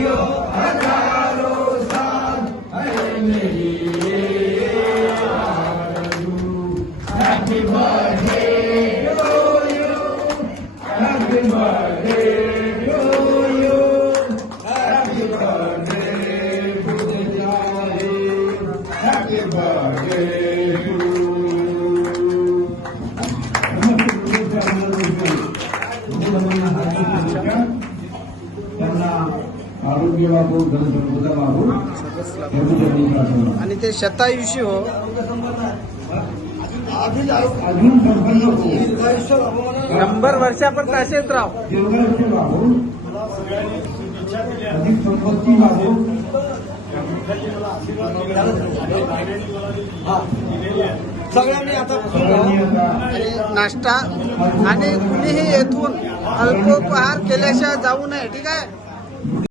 जियो हजारों साल, है मेरी Happy birthday to you. Happy birthday to you. Happy birthday to the Jai. Happy birthday to you. त्यांना आरोग्य बाबू धनसंपदा बाबू आणि ते शतायुषी हो. अजून संपन्न हो. 100 वर्षापर्यंत असेच राव. दीर्घायुष्य बाबू, अधिक संपत्ती बाबू, सगळ्यांनी आता नाश्ता आणि कुणीही येथून अल्पोपहार केल्याशिवाय जाऊ नये. ठीक आहे.